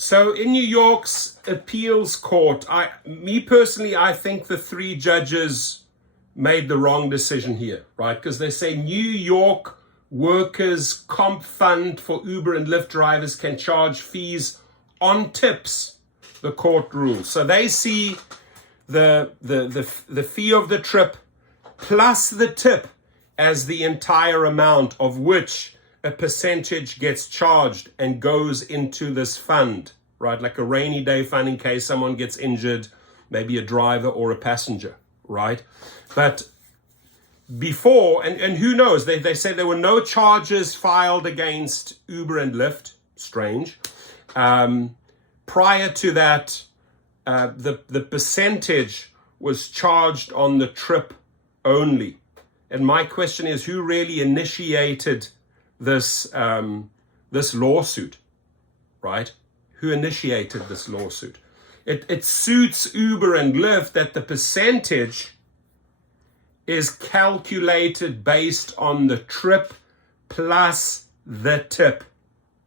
So in New York's appeals court, me personally, I think the three judges made the wrong decision here, right? Because they say New York workers' comp fund for Uber and Lyft drivers can charge fees on tips, the court rules. So they see the fee of the trip plus the tip as the entire amount of which a percentage gets charged and goes into this fund, right? Like a rainy day fund in case someone gets injured, maybe a driver or a passenger, right? But before, and who knows, they said there were no charges filed against Uber and Lyft. Strange. Prior to that, the percentage was charged on the trip only. And my question is, who really initiated this lawsuit, right? Who initiated this lawsuit? It suits Uber and Lyft that the percentage is calculated based on the trip plus the tip,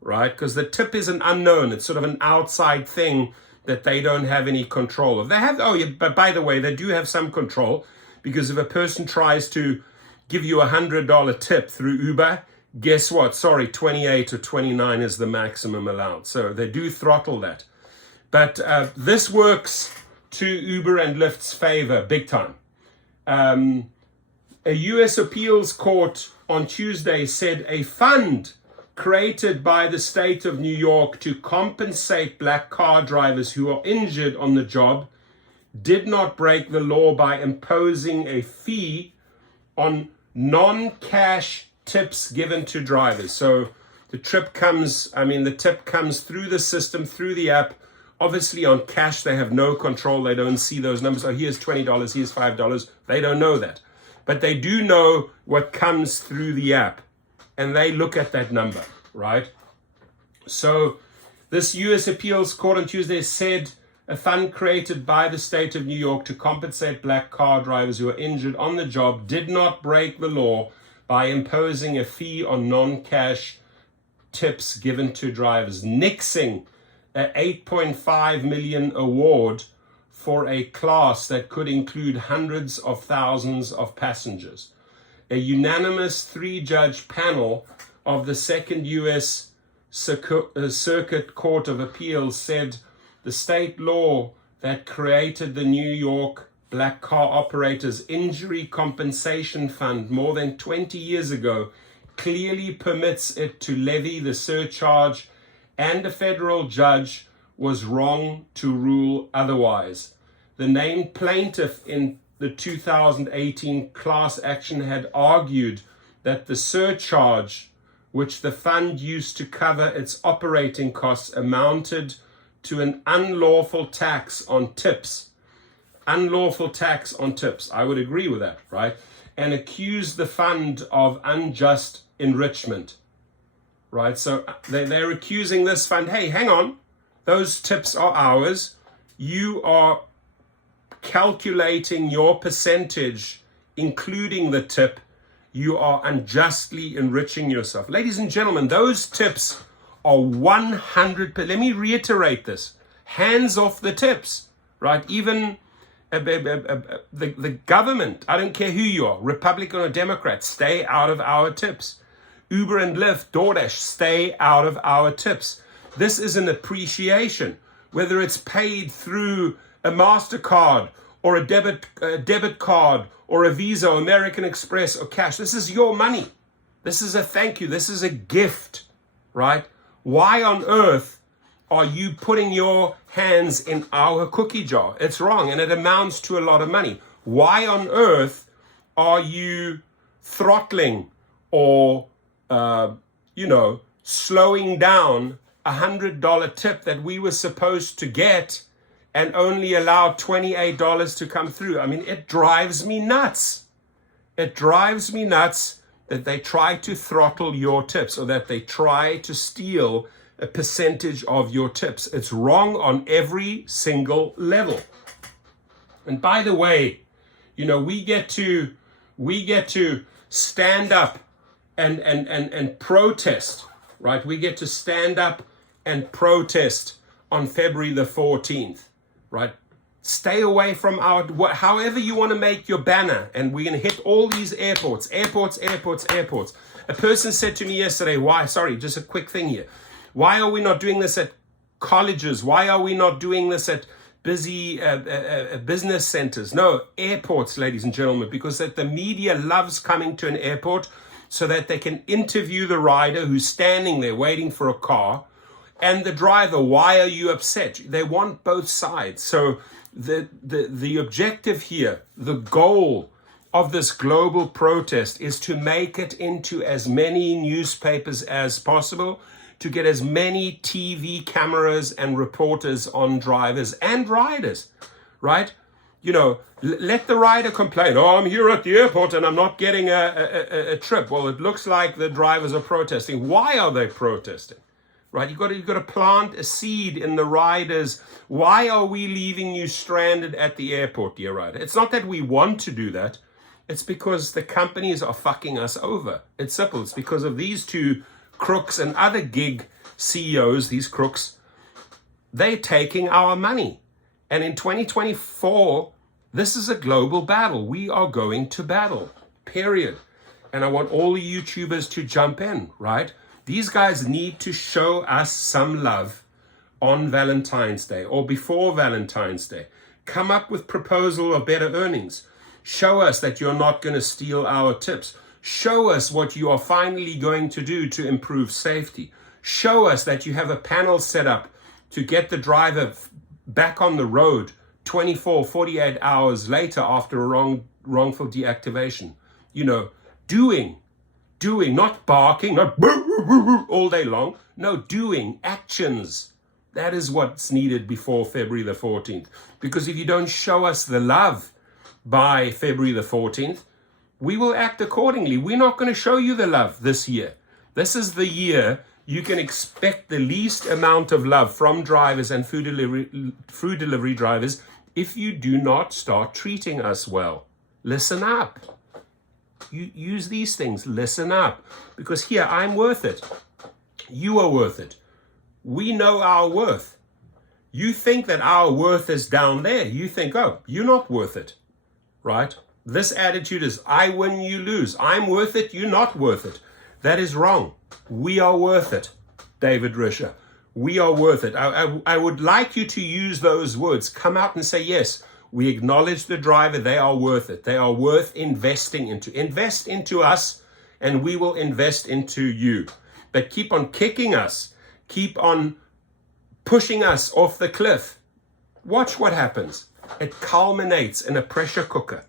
right? Because the tip is an unknown. It's sort of an outside thing that they don't have any control of. They have, but by the way, they do have some control, because if a person tries to give you $100 tip through Uber, guess what? Sorry, 28 or 29 is the maximum allowed. So they do throttle that. But this works to Uber and Lyft's favor big time. A U.S. appeals court on Tuesday said a fund created by the state of New York to compensate black car drivers who are injured on the job did not break the law by imposing a fee on non-cash tips given to drivers. So the tip comes through the system, through the app. Obviously on cash, they have no control. They don't see those numbers. Oh, here's $20, here's $5. They don't know that. But they do know what comes through the app. And they look at that number, right? So this U.S. appeals court on Tuesday said a fund created by the state of New York to compensate black car drivers who are injured on the job did not break the law by imposing a fee on non-cash tips given to drivers, nixing an $8.5 million award for a class that could include hundreds of thousands of passengers. A unanimous three-judge panel of the Second U.S. Circuit Court of Appeals said the state law that created the New York Black Car Operators Injury Compensation Fund more than 20 years ago clearly permits it to levy the surcharge, and a federal judge was wrong to rule otherwise. The named plaintiff in the 2018 class action had argued that the surcharge, which the fund used to cover its operating costs, amounted to an unlawful tax on tips. Unlawful tax on tips. I would agree with that, right? And accused the fund of unjust enrichment, right? So they're accusing this fund, hey, hang on, those tips are ours. You are calculating your percentage, including the tip. You are unjustly enriching yourself. Ladies and gentlemen, those tips are 100%. Let me reiterate this. Hands off the tips, right? Even the government, I don't care who you are, Republican or Democrat, stay out of our tips. Uber and Lyft, DoorDash, stay out of our tips. This is an appreciation, whether it's paid through a MasterCard or a debit card or a Visa, or American Express or cash. This is your money. This is a thank you. This is a gift, right? Why on earth are you putting your hands in our cookie jar? It's wrong, and it amounts to a lot of money. Why on earth are you throttling or, slowing down $100 tip that we were supposed to get and only allow $28 to come through? I mean, it drives me nuts. It drives me nuts that they try to throttle your tips, or that they try to steal a percentage of your tips. It's wrong on every single level. And by the way, we get to stand up and protest, right? We get to stand up and protest on February the 14th, right? Stay away from however you want to make your banner, and we're going to hit all these airports. A person said to me yesterday, just a quick thing here. Why are we not doing this at colleges? Why are we not doing this at busy business centers? No, airports, ladies and gentlemen, because that the media loves coming to an airport so that they can interview the rider who's standing there waiting for a car, and the driver. Why are you upset? They want both sides. So the objective here, the goal of this global protest is to make it into as many newspapers as possible, to get as many TV cameras and reporters on drivers and riders, right? You know, let the rider complain, oh, I'm here at the airport and I'm not getting a trip. Well, it looks like the drivers are protesting. Why are they protesting? Right? You've got to plant a seed in the riders. Why are we leaving you stranded at the airport, dear rider? It's not that we want to do that. It's because the companies are fucking us over. It's simple. It's because of these two crooks and other gig CEOs, these crooks. They're taking our money. And in 2024, this is a global battle. We are going to battle, period. And I want all the YouTubers to jump in, right? These guys need to show us some love on Valentine's Day or before Valentine's Day. Come up with proposal of better earnings. Show us that you're not going to steal our tips. Show us what you are finally going to do to improve safety. Show us that you have a panel set up to get the driver back on the road 24, 48 hours later after a wrongful deactivation. You know, doing, not barking, not all day long. No, doing, actions. That is what's needed before February the 14th. Because if you don't show us the love by February the 14th, we will act accordingly. We're not going to show you the love this year. This is the year you can expect the least amount of love from drivers and food delivery drivers if you do not start treating us well. Listen up. You use these things. Listen up. Because here, I'm worth it. You are worth it. We know our worth. You think that our worth is down there. You think, oh, you're not worth it. Right? This attitude is, I win, you lose. I'm worth it, you're not worth it. That is wrong. We are worth it, David Risher. We are worth it. I would like you to use those words. Come out and say, yes, we acknowledge the driver. They are worth it. They are worth investing into. Invest into us, and we will invest into you. But keep on kicking us. Keep on pushing us off the cliff. Watch what happens. It culminates in a pressure cooker.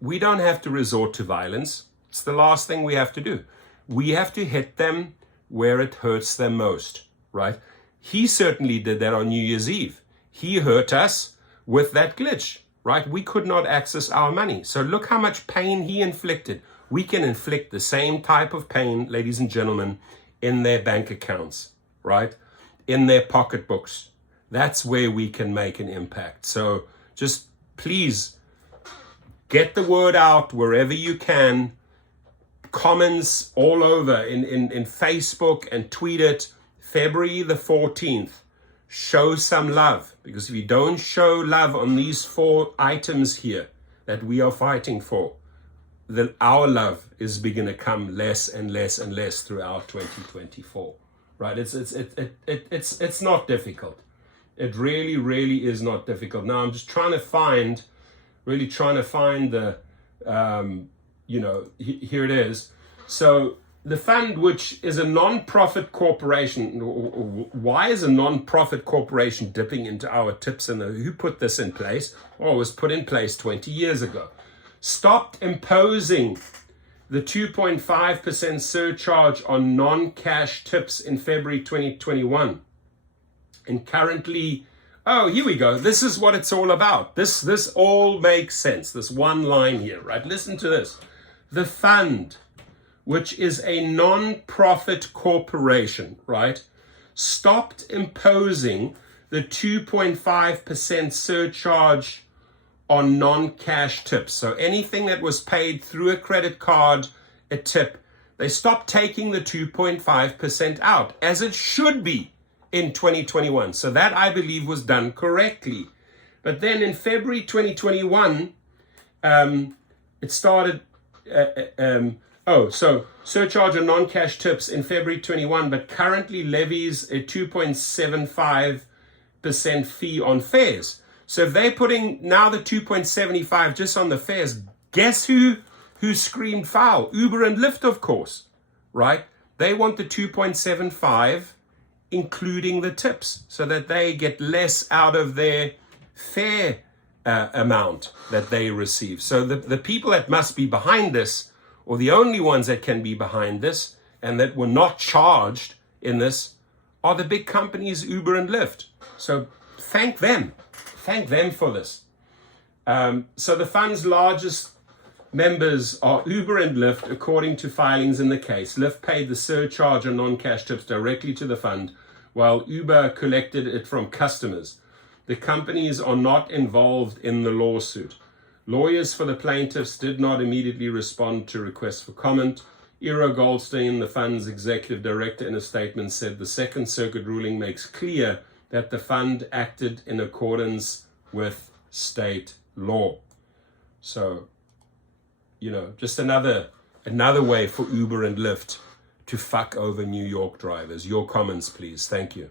We don't have to resort to violence. It's the last thing we have to do. We have to hit them where it hurts them most, right? He certainly did that on New Year's Eve. He hurt us with that glitch, right? We could not access our money. So look how much pain he inflicted. We can inflict the same type of pain, ladies and gentlemen, in their bank accounts, right? In their pocketbooks. That's where we can make an impact. So just please get the word out wherever you can. Comments all over in Facebook, and tweet it. February the 14th. Show some love. Because if you don't show love on these 4 items here that we are fighting for, then our love is going to come less and less and less throughout 2024. Right? It's not difficult. It really is not difficult. Now I'm just trying to find the, here it is. So the fund, which is a non-profit corporation, why is a non-profit corporation dipping into our tips? And who put this in place? Oh, it was put in place 20 years ago. Stopped imposing the 2.5% surcharge on non-cash tips in February 2021. And currently, oh, here we go. This is what it's all about. This all makes sense. This one line here, right? Listen to this. The fund, which is a non-profit corporation, right, stopped imposing the 2.5% surcharge on non-cash tips. So anything that was paid through a credit card, a tip, they stopped taking the 2.5% out, as it should be. in 2021. So that, I believe, was done correctly. But then in February 2021, it started, so surcharge on non-cash tips in February 21, but currently levies a 2.75% fee on fares. So if they're putting now the 2.75 just on the fares, guess who screamed foul? Uber and Lyft, of course, right? They want the 2.75, including the tips, so that they get less out of their fare amount that they receive. So the people that must be behind this, or the only ones that can be behind this, and that were not charged in this, are the big companies, Uber and Lyft. So thank them for this. So the fund's largest members are Uber and Lyft, according to filings in the case. Lyft paid the surcharge on non-cash tips directly to the fund, while Uber collected it from customers. The companies are not involved in the lawsuit. Lawyers for the plaintiffs did not immediately respond to requests for comment. Ira Goldstein, the fund's executive director, in a statement said the Second Circuit ruling makes clear that the fund acted in accordance with state law. So, just another way for Uber and Lyft to fuck over New York drivers. Your comments, please. Thank you.